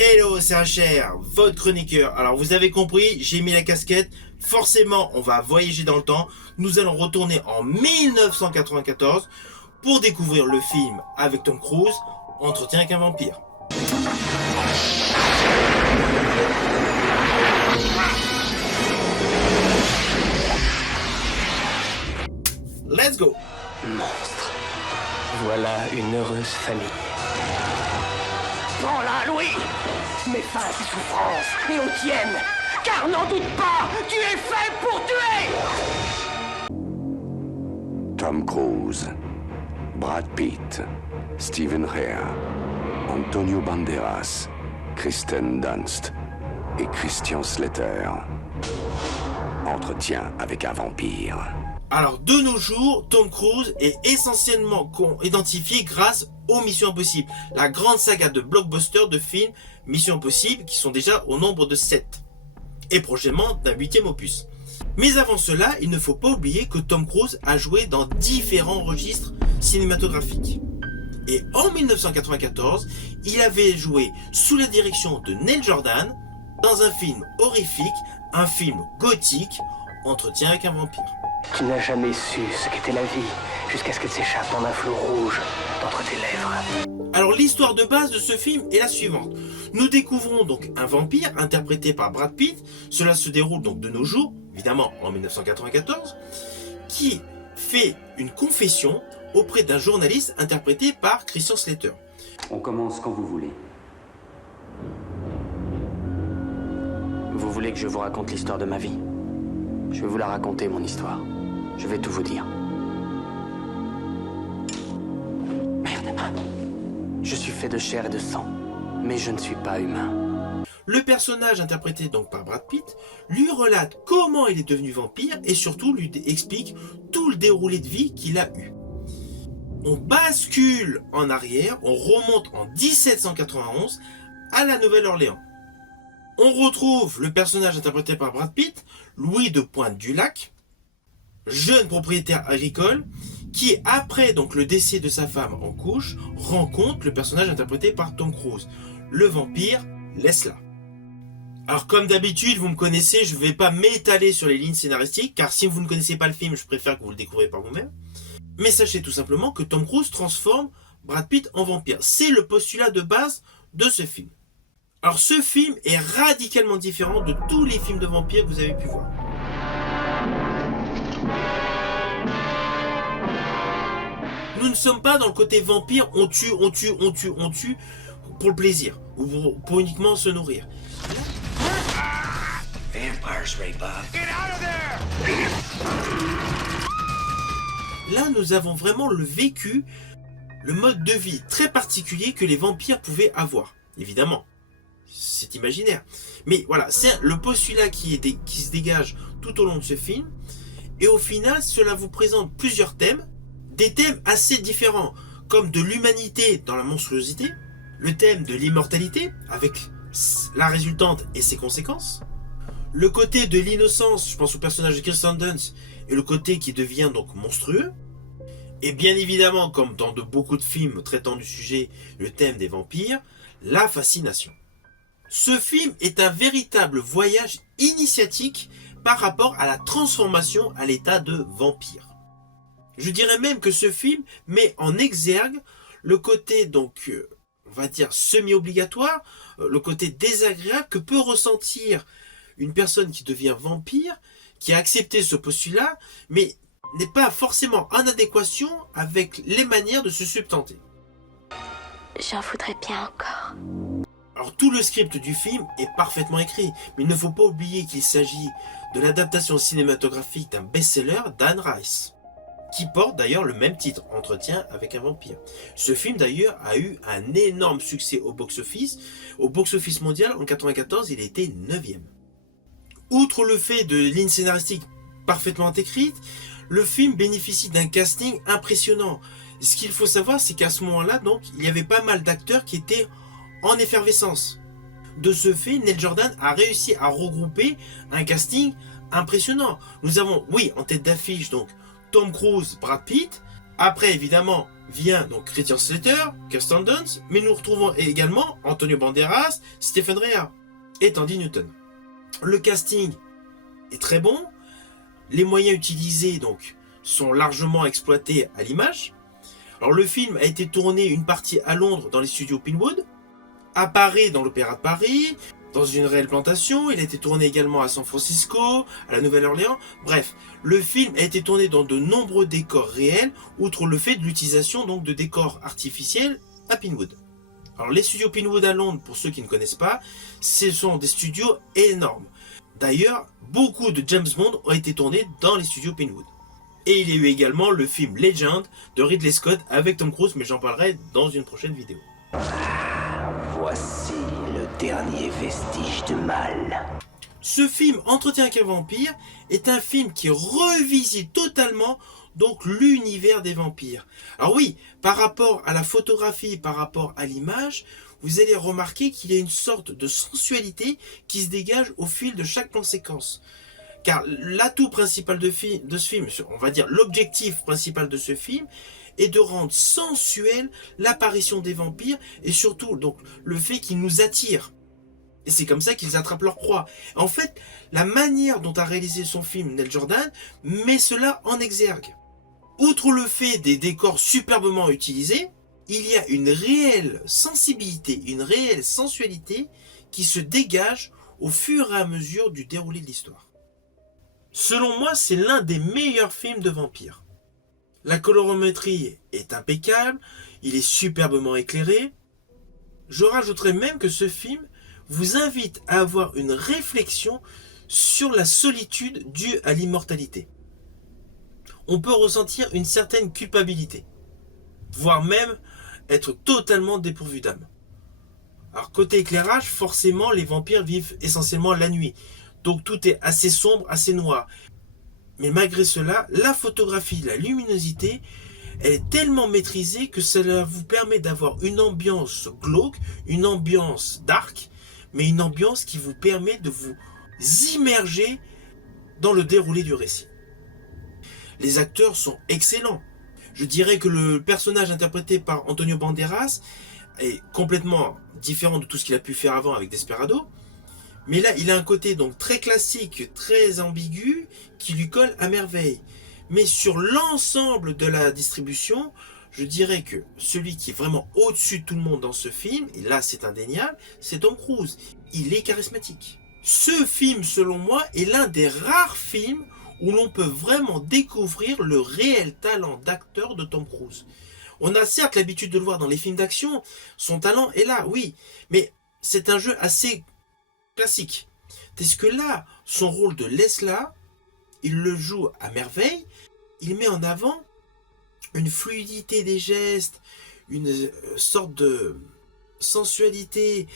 Hello, c'est HR, votre chroniqueur. Alors vous avez compris, j'ai mis la casquette. Forcément, on va voyager dans le temps. Nous allons retourner en 1994 pour découvrir le film avec Tom Cruise, Entretien avec un vampire. Let's go. Monstre. Voilà une heureuse famille. Prends-la, Louis. Mets fin à tes souffrances et aux tiennes. Car n'en doute pas, tu es fait pour tuer. Tom Cruise, Brad Pitt, Stephen Rea, Antonio Banderas, Kristen Dunst et Christian Slater. Entretien avec un vampire. Alors de nos jours, Tom Cruise est essentiellement identifié grâce aux Missions Impossibles, la grande saga de blockbusters de films Missions Impossibles qui sont déjà au nombre de 7 et prochainement d'un 8e opus. Mais avant cela, il ne faut pas oublier que Tom Cruise a joué dans différents registres cinématographiques. Et en 1994, il avait joué sous la direction de Neil Jordan dans un film horrifique, un film gothique, Entretien avec un vampire. Tu n'as jamais su ce qu'était la vie jusqu'à ce qu'elle s'échappe en un flot rouge d'entre tes lèvres. Alors l'histoire de base de ce film est la suivante. Nous découvrons donc un vampire interprété par Brad Pitt. Cela se déroule donc de nos jours, évidemment en 1994, qui fait une confession auprès d'un journaliste interprété par Christian Slater. On commence quand vous voulez. Vous voulez que je vous raconte l'histoire de ma vie? Je vais vous la raconter, mon histoire. Je vais tout vous dire. Merde. Je suis fait de chair et de sang, mais je ne suis pas humain. Le personnage interprété donc par Brad Pitt lui relate comment il est devenu vampire et surtout lui explique tout le déroulé de vie qu'il a eu. On bascule en arrière, on remonte en 1791 à la Nouvelle-Orléans. On retrouve le personnage interprété par Brad Pitt, Louis de Pointe-du-Lac, jeune propriétaire agricole, qui après donc le décès de sa femme en couche, rencontre le personnage interprété par Tom Cruise, le vampire Lesla. Alors comme d'habitude, vous me connaissez, je ne vais pas m'étaler sur les lignes scénaristiques, car si vous ne connaissez pas le film, je préfère que vous le découvriez par vous-même. Mais sachez tout simplement que Tom Cruise transforme Brad Pitt en vampire. C'est le postulat de base de ce film. Alors ce film est radicalement différent de tous les films de vampires que vous avez pu voir. Nous ne sommes pas dans le côté vampire, on tue pour le plaisir, ou pour uniquement se nourrir. Là, nous avons vraiment le vécu, le mode de vie très particulier que les vampires pouvaient avoir, évidemment. C'est imaginaire. Mais voilà, c'est le postulat qui se dégage tout au long de ce film. Et au final, cela vous présente plusieurs thèmes. Des thèmes assez différents, comme de l'humanité dans la monstruosité, le thème de l'immortalité, avec la résultante et ses conséquences, le côté de l'innocence, je pense au personnage de Kirsten Dunst, et le côté qui devient donc monstrueux, et bien évidemment, comme dans beaucoup de films traitant du sujet, le thème des vampires, la fascination. Ce film est un véritable voyage initiatique par rapport à la transformation à l'état de vampire. Je dirais même que ce film met en exergue le côté donc, on va dire semi-obligatoire, le côté désagréable que peut ressentir une personne qui devient vampire, qui a accepté ce postulat, mais n'est pas forcément en adéquation avec les manières de se substanter. J'en voudrais bien encore. Alors tout le script du film est parfaitement écrit, mais il ne faut pas oublier qu'il s'agit de l'adaptation cinématographique d'un best-seller d'Anne Rice, qui porte d'ailleurs le même titre, Entretien avec un vampire. Ce film d'ailleurs a eu un énorme succès au box-office. Au box-office mondial, en 1994, il était 9e. Outre le fait de lignes scénaristiques parfaitement écrites, le film bénéficie d'un casting impressionnant. Ce qu'il faut savoir, c'est qu'à ce moment-là, donc, il y avait pas mal d'acteurs qui étaient en effervescence. De ce fait, Neil Jordan a réussi à regrouper un casting impressionnant. Nous avons, oui, en tête d'affiche, donc, Tom Cruise, Brad Pitt. Après, évidemment, vient donc Christian Slater, Kirsten Dunst, mais nous retrouvons également Antonio Banderas, Stephen Rea et Tandy Newton. Le casting est très bon, les moyens utilisés donc sont largement exploités à l'image. Alors le film a été tourné une partie à Londres dans les studios Pinewood, à Paris dans l'Opéra de Paris, dans une réelle plantation. Il a été tourné également à San Francisco, à la Nouvelle-Orléans. Bref, le film a été tourné dans de nombreux décors réels, outre le fait de l'utilisation donc de décors artificiels à Pinewood. Alors les studios Pinewood à Londres, pour ceux qui ne connaissent pas, ce sont des studios énormes. D'ailleurs, beaucoup de James Bond ont été tournés dans les studios Pinewood. Et il y a eu également le film Legend de Ridley Scott avec Tom Cruise, mais j'en parlerai dans une prochaine vidéo. Voici le dernier vestige du mal. Ce film, Entretien avec un vampire, est un film qui revisite totalement donc l'univers des vampires. Alors oui, par rapport à la photographie, par rapport à l'image, vous allez remarquer qu'il y a une sorte de sensualité qui se dégage au fil de chaque plan séquence. Car l'atout principal de ce film, on va dire l'objectif principal de ce film, est de rendre sensuelle l'apparition des vampires et surtout donc le fait qu'ils nous attirent. Et c'est comme ça qu'ils attrapent leur proie. En fait, la manière dont a réalisé son film Neil Jordan met cela en exergue. Outre le fait des décors superbement utilisés, il y a une réelle sensibilité, une réelle sensualité qui se dégage au fur et à mesure du déroulé de l'histoire. Selon moi, c'est l'un des meilleurs films de vampires. La colorimétrie est impeccable, il est superbement éclairé. Je rajouterais même que ce film vous invite à avoir une réflexion sur la solitude due à l'immortalité. On peut ressentir une certaine culpabilité, voire même être totalement dépourvu d'âme. Alors côté éclairage, forcément les vampires vivent essentiellement la nuit, donc tout est assez sombre, assez noir. Mais malgré cela, la photographie, la luminosité, elle est tellement maîtrisée que cela vous permet d'avoir une ambiance glauque, une ambiance dark, mais une ambiance qui vous permet de vous immerger dans le déroulé du récit. Les acteurs sont excellents. Je dirais que le personnage interprété par Antonio Banderas est complètement différent de tout ce qu'il a pu faire avant avec Desperado. Mais là, il a un côté donc très classique, très ambigu, qui lui colle à merveille. Mais sur l'ensemble de la distribution, je dirais que celui qui est vraiment au-dessus de tout le monde dans ce film, et là c'est indéniable, c'est Tom Cruise. Il est charismatique. Ce film, selon moi, est l'un des rares films où l'on peut vraiment découvrir le réel talent d'acteur de Tom Cruise. On a certes l'habitude de le voir dans les films d'action, son talent est là, oui, mais c'est un jeu assez classique. Tandis que là, son rôle de Lesla, il le joue à merveille, il met en avant une fluidité des gestes, une sorte de sensualité,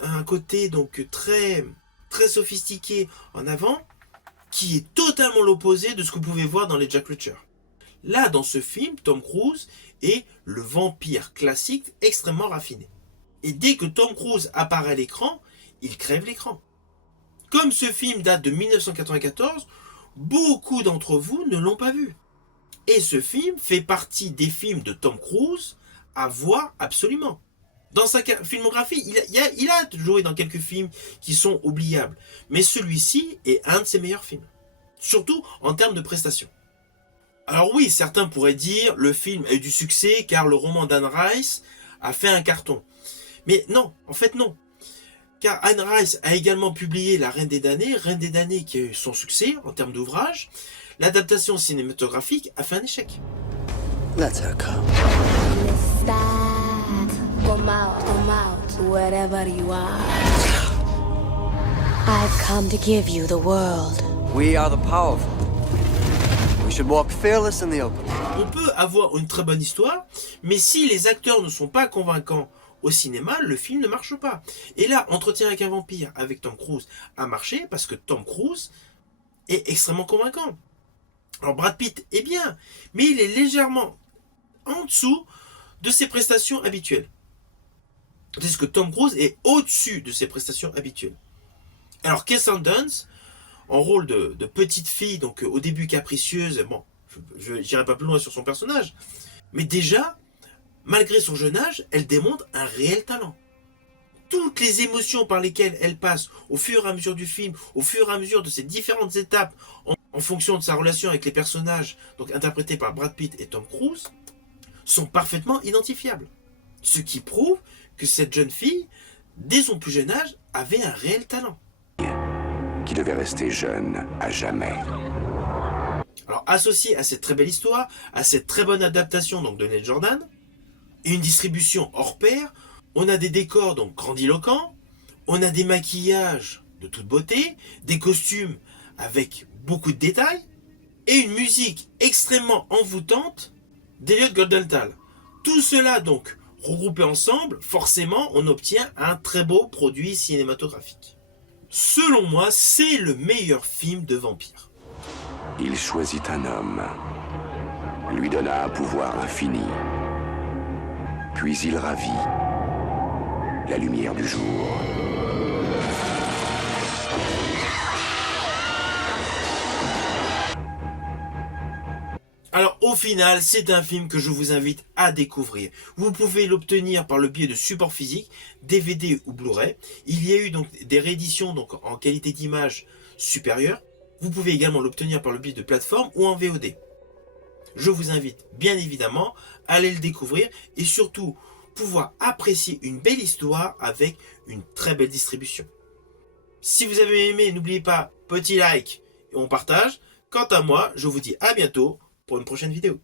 un côté donc très, très sophistiqué en avant, qui est totalement l'opposé de ce que vous pouvez voir dans les Jack Reacher. Là, dans ce film, Tom Cruise est le vampire classique extrêmement raffiné. Et dès que Tom Cruise apparaît à l'écran, il crève l'écran. Comme ce film date de 1994, beaucoup d'entre vous ne l'ont pas vu. Et ce film fait partie des films de Tom Cruise à voir absolument. Dans sa filmographie, il a joué dans quelques films qui sont oubliables. Mais celui-ci est un de ses meilleurs films. Surtout en termes de prestations. Alors oui, certains pourraient dire le film a eu du succès car le roman d'Anne Rice a fait un carton. Mais non, en fait non. Car Anne Rice a également publié La Reine des damnés qui a eu son succès en termes d'ouvrage. L'adaptation cinématographique a fait un échec. Let her come. Come out, wherever you are. I've come to give you the world. We are the powerful. We should walk fearless in the open. On peut avoir une très bonne histoire, mais si les acteurs ne sont pas convaincants au cinéma, le film ne marche pas. Et là, Entretien avec un vampire avec Tom Cruise a marché parce que Tom Cruise est extrêmement convaincant. Alors Brad Pitt est bien, mais il est légèrement en dessous de ses prestations habituelles. Tandis que Tom Cruise est au-dessus de ses prestations habituelles. Alors Kirsten Dunst, en rôle de petite fille, donc au début capricieuse, bon, je n'irai pas plus loin sur son personnage, mais déjà, malgré son jeune âge, elle démontre un réel talent. Toutes les émotions par lesquelles elle passe au fur et à mesure du film, au fur et à mesure de ces différentes étapes, en fonction de sa relation avec les personnages, donc interprétés par Brad Pitt et Tom Cruise, sont parfaitement identifiables. Ce qui prouve que cette jeune fille, dès son plus jeune âge, avait un réel talent. Qui devait rester jeune à jamais. Alors, associé à cette très belle histoire, à cette très bonne adaptation donc de Neil Jordan, et une distribution hors pair, on a des décors donc grandiloquents, on a des maquillages de toute beauté, des costumes avec beaucoup de détails, et une musique extrêmement envoûtante d'Elliot Goldenthal. Tout cela donc regroupé ensemble, forcément on obtient un très beau produit cinématographique. Selon moi, c'est le meilleur film de vampire. Il choisit un homme, lui donna un pouvoir infini, puis il ravit la lumière du jour. Alors au final, c'est un film que je vous invite à découvrir. Vous pouvez l'obtenir par le biais de supports physiques, DVD ou Blu-ray. Il y a eu donc des rééditions donc en qualité d'image supérieure. Vous pouvez également l'obtenir par le biais de plateformes ou en VOD. Je vous invite bien évidemment à aller le découvrir et surtout pouvoir apprécier une belle histoire avec une très belle distribution. Si vous avez aimé, n'oubliez pas, petit like et on partage. Quant à moi, je vous dis à bientôt pour une prochaine vidéo.